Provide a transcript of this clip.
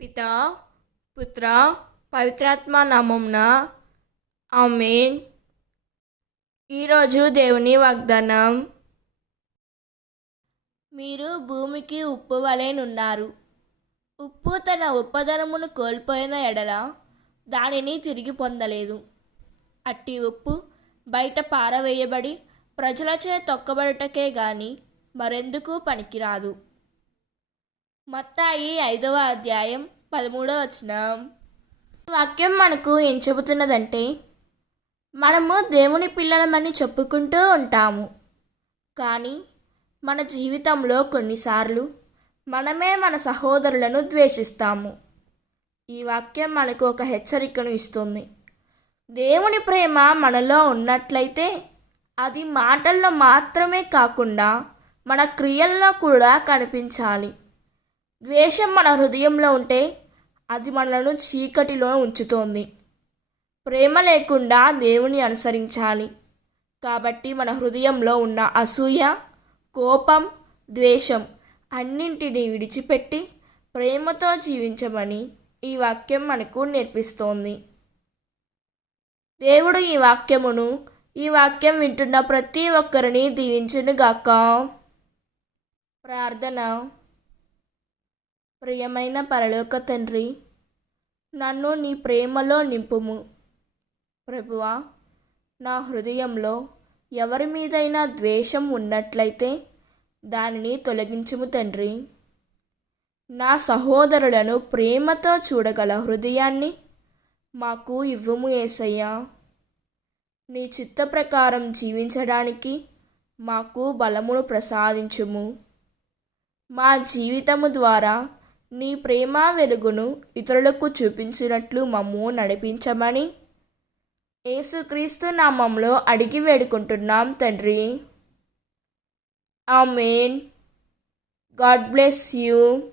పిత పుత్ర పవిత్రాత్మ నామంన ఆమెన్. ఈరోజు దేవుని వాగ్దానం. మీరు భూమికి ఉప్పు వలెనున్నారు ఉప్పు తన ఉప్పదనమును కోల్పోయిన ఎడల దానిని తిరిగి పొందలేదు. అట్టి ఉప్పు బయట పారవేయబడి ప్రజలచే తొక్కబడుటకే గాని మరెందుకు పనికిరాదు. మత్తాయి ఐదవ అధ్యాయం పదమూడవ వచనం. వాక్యం మనకు ఏం చెబుతున్నదంటే మనము దేవుని పిల్లలమని చెప్పుకుంటూ ఉంటాము. కానీ మన జీవితంలో కొన్నిసార్లు మనమే మన సహోదరులను ద్వేషిస్తాము. ఈ వాక్యం మనకు ఒక హెచ్చరికను ఇస్తుంది. దేవుని ప్రేమ మనలో ఉన్నట్లయితే అది మాటల్లో మాత్రమే కాకుండా మన క్రియల్లో కూడా కనిపించాలి. ద్వేషం మన హృదయంలో ఉంటే అది మనలను చీకటిలో ఉంచుతోంది. ప్రేమ లేకుండా దేవుని అనుసరించాలి. కాబట్టి మన హృదయంలో ఉన్న అసూయ కోపం ద్వేషం అన్నింటినీ విడిచిపెట్టి ప్రేమతో జీవించమని ఈ వాక్యం మనకు నేర్పిస్తోంది. దేవుడు ఈ వాక్యమును ఈ వాక్యం వింటున్న ప్రతి ఒక్కరిని దీవించునుగాక. ప్రార్థన. ప్రియమైన పరలోక తండ్రి నన్ను నీ ప్రేమలో నింపుము. ప్రభువా నా హృదయంలో ఎవరి మీదైనా ద్వేషం ఉన్నట్లయితే దానిని తొలగించుము తండ్రి. నా సహోదరులను ప్రేమతో చూడగల హృదయాన్ని మాకు ఇవ్వము ఏసయ్యా. నీ చిత్త ప్రకారం జీవించడానికి మాకు బలమును ప్రసాదించుము. మా జీవితము ద్వారా నీ ప్రేమ వెలుగును ఇతరులకు చూపించినట్లు మమ్ము నడిపించమని యేసుక్రీస్తు నామంలో అడిగి వేడుకుంటున్నాం తండ్రి. ఆమెన్. God bless you.